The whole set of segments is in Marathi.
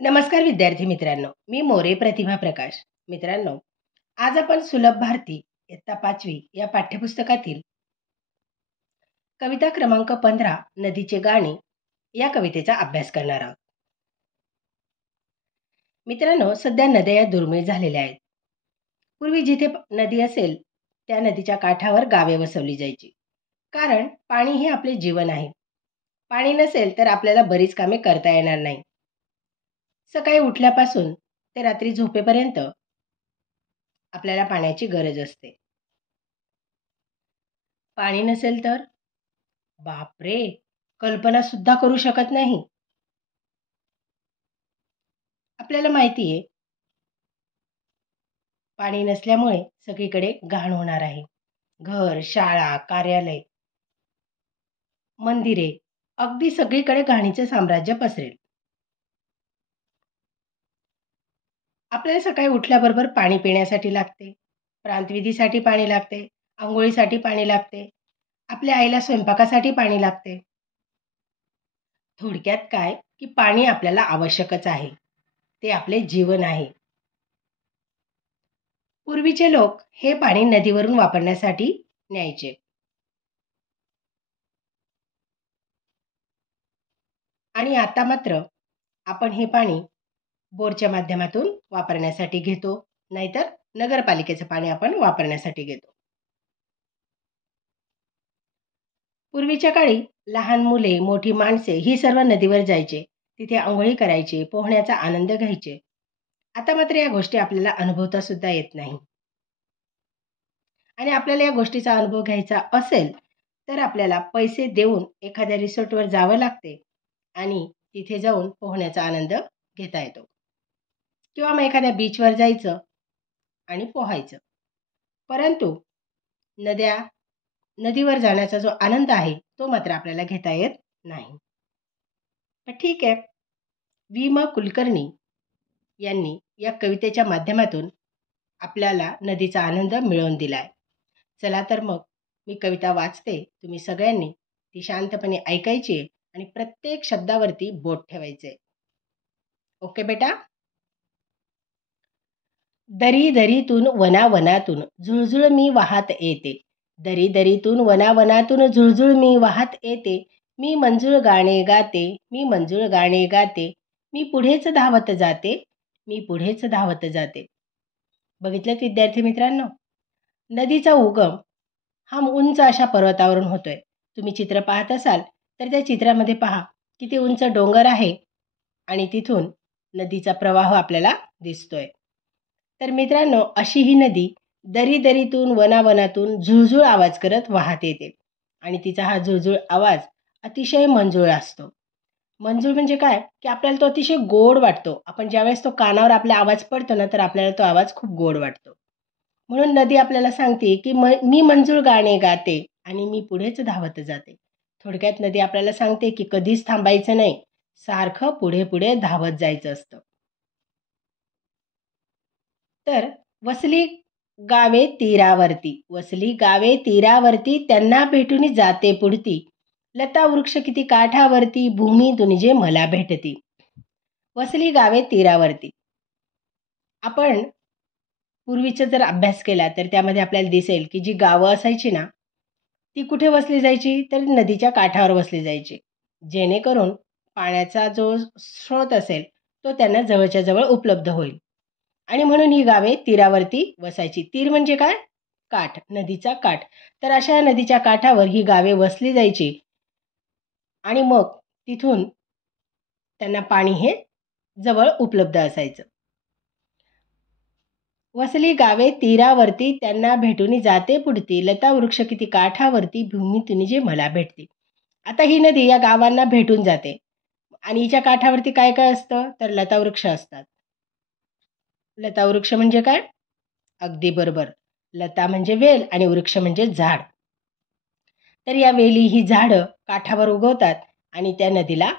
नमस्कार विद्यार्थी मित्रांनो, मी मोरे प्रतिभा प्रकाश. मित्रांनो, आज आपण सुलभ भारती इयत्ता 5वी या पाठ्यपुस्तकातील कविता क्रमांक 15 नदीचे गाणे या कवितेचा अभ्यास करणार आहोत. मित्रांनो, सध्या नद्या या दुर्मिळ झालेल्या आहेत. पूर्वी जिथे नदी असेल त्या नदीच्या काठावर गावे वसवली जायची. कारण पाणी हे आपले जीवन आहे. पाणी नसेल तर आपल्याला बरीच कामे करता येणार नाही. सकाळी उठल्यापासून ते रात्री झोपेपर्यंत आपल्याला पाण्याची गरज असते. पाणी नसेल तर बापरे, कल्पना सुद्धा करू शकत नाही. आपल्याला माहिती आहे, पाणी नसल्यामुळे सगळीकडे घाण होणार आहे. घर, शाळा, कार्यालय, मंदिरे, अगदी सगळीकडे घाणीचे साम्राज्य पसरेल. आपल्याला सकाळी उठल्याबरोबर पाणी पिण्यासाठी लागते, प्रांतविधीसाठी पाणी लागते, अंघोळीसाठी पाणी लागते, आपल्या आईला स्वयंपाकासाठी पाणी लागते. थोडक्यात काय, की पाणी आपल्याला आवश्यकच आहे. ते आपले जीवन आहे. पूर्वीचे लोक हे पाणी नदीवरून वापरण्यासाठी न्यायचे. आणि आता मात्र आपण हे पाणी बोरच्या माध्यमातून वापरण्यासाठी घेतो, नाहीतर नगरपालिकेचं पाणी आपण वापरण्यासाठी घेतो. पूर्वीच्या काळी लहान मुले, मोठी माणसे ही सर्व नदीवर जायचे. तिथे अंघोळी करायचे, पोहण्याचा आनंद घ्यायचे. आता मात्र या गोष्टी आपल्याला अनुभवता सुद्धा येत नाही. आणि आपल्याला या गोष्टीचा अनुभव घ्यायचा असेल तर आपल्याला पैसे देऊन एखाद्या रिसॉर्टवर जावं लागते आणि तिथे जाऊन पोहण्याचा आनंद घेता येतो. किंवा मग एखाद्या बीचवर जायचं आणि पोहायचं. परंतु नद्या नदीवर जाण्याचा जो आनंद आहे तो मात्र आपल्याला घेता येत नाही. पण ठीक आहे, वि. म. कुलकर्णी यांनी या कवितेच्या माध्यमातून आपल्याला नदीचा आनंद मिळवून दिलाय. चला तर मग मी कविता वाचते, तुम्ही सगळ्यांनी ती शांतपणे ऐकायची आणि प्रत्येक शब्दावरती बोट ठेवायचे. ओके बेटा? दरी दरीतून वनावनातून झुळझुळ मी वाहत येते. दरी दरीतून वनावनातून झुळझुळ मी वाहत येते. मी मंजूळ गाणे गाते, मी मंजूळ गाणे गाते. मी पुढेच धावत जाते, मी पुढेच धावत जाते. बघितलं विद्यार्थी मित्रांनो, नदीचा उगम हा उंच अशा पर्वतावरून होतोय. तुम्ही चित्र पाहत असाल तर त्या चित्रामध्ये पहा, किती उंच डोंगर आहे आणि तिथून नदीचा प्रवाह आपल्याला दिसतोय. तर मित्रांनो, अशी ही नदी दरी दरीतून वनावनातून झुळझुळ आवाज करत वाहत येते आणि तिचा हा झुळझुळ आवाज अतिशय मंजूळ असतो. मंजूळ म्हणजे काय, की आपल्याला तो अतिशय गोड वाटतो. आपण ज्यावेळेस तो कानावर आपला आवाज पडतो ना, तर आपल्याला तो आवाज खूप गोड वाटतो. म्हणून नदी आपल्याला सांगते, की मी मंजूळ गाणे गाते आणि मी पुढेच धावत जाते. थोडक्यात नदी आपल्याला सांगते, की कधीच थांबायचं नाही, सारखं पुढे पुढे धावत जायचं असतं. तर वसली गावे तीरावरती, वसली गावे तीरावरती, त्यांना भेटून जाते पुढती. लता वृक्ष किती काठावरती, भूमी तुझे मला भेटती. वसली गावे तीरावरती. आपण पूर्वीचा जर अभ्यास केला तर त्यामध्ये आपल्याला दिसेल, की जी गावं असायची ना, ती कुठे वसली जायची, तर नदीच्या काठावर वसली जायची. जेणेकरून पाण्याचा जो स्रोत असेल तो त्यांना जवळच्या जवळ उपलब्ध होईल. आणि म्हणून ही गावे तीरावरती वसायची. तीर म्हणजे काय? काठ, नदीचा काठ. तर अशा नदीच्या काठावर ही गावे वसली जायची आणि मग तिथून त्यांना पाणी हे जवळ उपलब्ध असायचं. वसली गावे तीरावरती, त्यांना भेटून जाते पुढती. लता वृक्ष किती काठावरती, भूमी तुझे मला भेटते. आता ही नदी या गावांना भेटून जाते आणि हिच्या काठावरती काय काय असतं, तर लता वृक्ष असतात. लता वृक्ष म्हणजे काय? अगदी बरोबर, लता म्हणजे वेल आणि वृक्ष म्हणजे झाड. तर या वेली ही झाडं काठावर उगवतात आणि त्या नदीला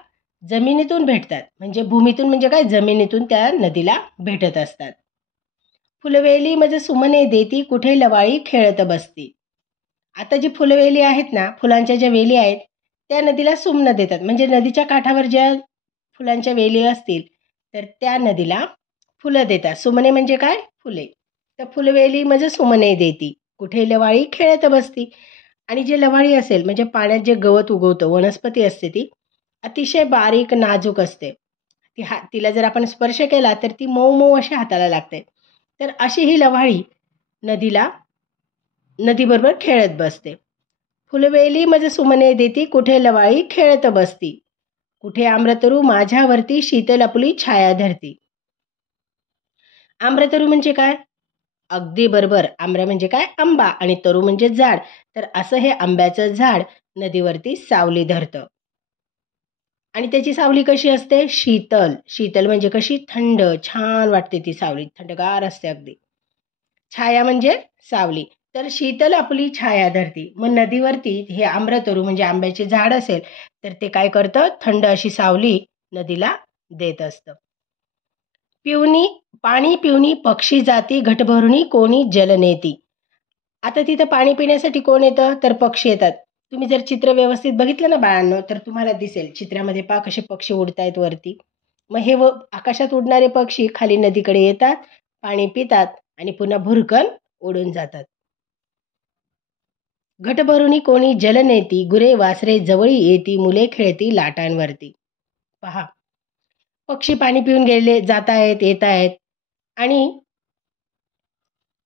जमिनीतून भेटतात. म्हणजे भूमीतून म्हणजे काय, जमिनीतून त्या नदीला भेटत असतात. फुलवेली म्हणजे सुमने देती, कुठे लवाळी खेळत बसती. आता जी फुलवेली आहेत ना, फुलांच्या ज्या वेली आहेत त्या नदीला सुमनं देतात. म्हणजे नदीच्या काठावर ज्या फुलांच्या वेली असतील तर त्या नदीला फुलं देतात. सुमने म्हणजे काय? फुले. तर फुलवेली मज सुमने देती, कुठे लवाळी खेळत बसती. आणि जे लवाळी असेल म्हणजे पाण्यात जे गवत उगवतं, वनस्पती असते ती अतिशय बारीक नाजूक असते. तिला जर आपण स्पर्श केला तर ती मऊ मऊ अशी हाताला लागते. तर अशी ही लव्हाळी नदीला नदीबरोबर खेळत बसते. फुलवेली मज सुमने देती, कुठे लवाळी खेळत बसती, कुठे आम्रतरू माझ्यावरती शीतल आपली छाया धरती. आम्रतरू म्हणजे काय? अगदी बरोबर. आम्र म्हणजे काय? आंबा आणि तरू म्हणजे झाड. तर असं हे आंब्याचं झाड नदीवरती सावली धरतं. आणि त्याची सावली कशी असते? शीतल. शीतल म्हणजे कशी? थंड, छान वाटते ती सावली, थंडगार असते अगदी. छाया म्हणजे सावली. तर शीतल आपली छाया धरती. मग नदीवरती हे आम्रतरू म्हणजे आंब्याचे झाड असेल तर ते काय करतं? थंड अशी सावली नदीला देत असतं. पिवनी पाणी पिवनी पक्षी जाती, घटभरुणी कोणी जल नेती. आता तिथं पाणी पिण्यासाठी कोण येतं? तर पक्षी येतात. तुम्ही जर चित्र व्यवस्थित बघितलं ना बाळांनो, तर तुम्हाला दिसेल चित्रामध्ये पहा कसे पक्षी उडतायत वरती. मग हे आकाशात उडणारे पक्षी खाली नदीकडे येतात, पाणी पितात आणि पुन्हा भुरकन उडून जातात. घटभरुणी कोणी जल नेती, गुरे वासरे जवळी येती, मुले खेळती लाटांवरती. पहा, पक्षी पाणी पिऊन गेले जात आहेत, येत आहेत आणि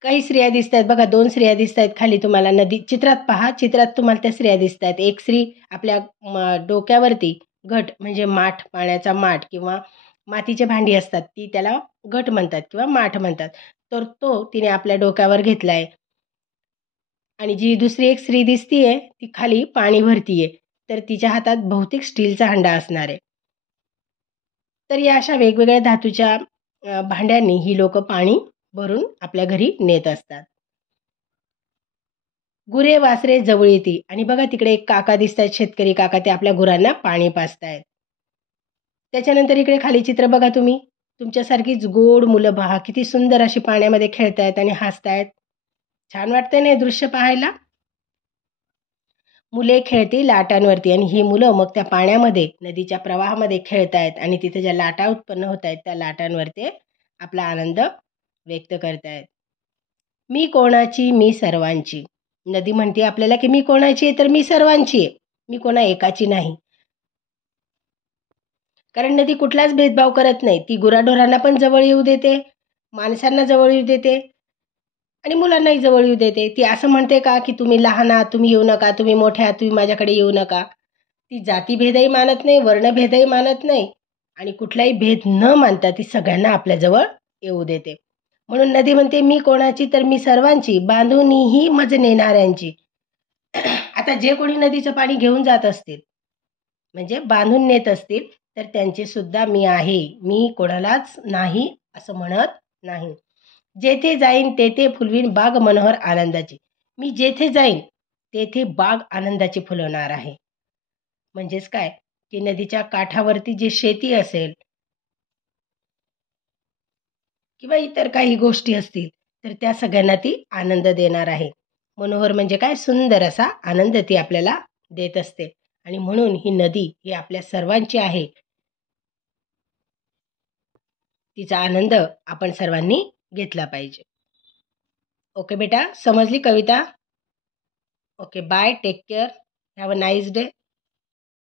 काही स्त्रिया दिसत आहेत बघा, 2 स्त्रिया दिसत आहेत खाली तुम्हाला नदी चित्रात पहा, चित्रात तुम्हाला त्या स्त्रिया दिसत आहेत. एक स्त्री आपल्या डोक्यावरती घट म्हणजे माठ, पाण्याचा माठ किंवा मातीचे भांडी असतात, ती त्याला घट म्हणतात किंवा माठ म्हणतात. तर तो तिने आपल्या डोक्यावर घेतलाय आणि जी दुसरी एक स्त्री दिसतीये, ती खाली पाणी भरतीये. तर तिच्या हातात बहुतेक स्टीलचा हंडा असणार आहे. तर या अशा वेगवेगळ्या धातूच्या भांड्यांनी ही लोकं पाणी भरून आपल्या घरी नेत असतात. गुरे वासरे जवळ येती आणि बघा तिकडे एक काका दिसतायत, शेतकरी काका, ते आपल्या गुरांना पाणी पाजतायत. त्याच्यानंतर इकडे खाली चित्र बघा तुम्ही. तुमच्यासारखीच गोड मुलं पहा, किती सुंदर अशी पाण्यामध्ये खेळतायत आणि हसतायत. छान वाटतंय ना हे दृश्य पाहायला? मुले खेळती लाटांवरती आणि ही मुलं मग त्या पाण्यामध्ये, नदीच्या प्रवाहामध्ये खेळतायत आणि तिथे ज्या लाटा उत्पन्न होत आहेत, त्या लाटांवरती आपला आनंद व्यक्त करतायत. मी कोणाची? मी सर्वांची. नदी म्हणते आपल्याला की मी कोणाची आहे? तर मी सर्वांची आहे. मी कोणा एकाची नाही. कारण नदी कुठलाच भेदभाव करत नाही. ती गुराढोरांना पण जवळ येऊ देते, माणसांना जवळ येऊ देते आणि मुलांनाही जवळ येऊ देते. ती असं म्हणते का की तुम्ही लहान आहात, तुम्ही येऊ नका, तुम्ही मोठे आहात, तुम्ही माझ्याकडे येऊ नका. ती जातीभेदही मानत नाही, वर्णभेदही मानत नाही आणि कुठलाही भेद न मानता ती सगळ्यांना आपल्याजवळ येऊ देते. म्हणून नदी म्हणते मी कोणाची? तर मी सर्वांची, बांधूनही मज नेणाऱ्यांची. आता जे कोणी नदीचं पाणी घेऊन जात असतील, म्हणजे बांधून नेत असतील, तर त्यांचे सुद्धा मी आहे. मी कोणालाच नाही असं म्हणत नाही. जेथे जाईन तेथे फुलवीन बाग मनोहर आनंदाची. मी जेथे जाईन तेथे बाग आनंदाची फुलवणार आहे. म्हणजेच काय, की नदीच्या काठावरती जे शेती असेल किंवा इतर काही गोष्टी असतील, तर त्या सगळ्यांना ती आनंद देणार आहे. मनोहर म्हणजे काय? सुंदर असा आनंद ती आपल्याला देत असते आणि म्हणून ही नदी ही आपल्या सर्वांची आहे. तिचा आनंद आपण सर्वांनी घेतला पाहिजे. ओके बेटा, समजली Kavita? Okay, bye, take care, have a nice day.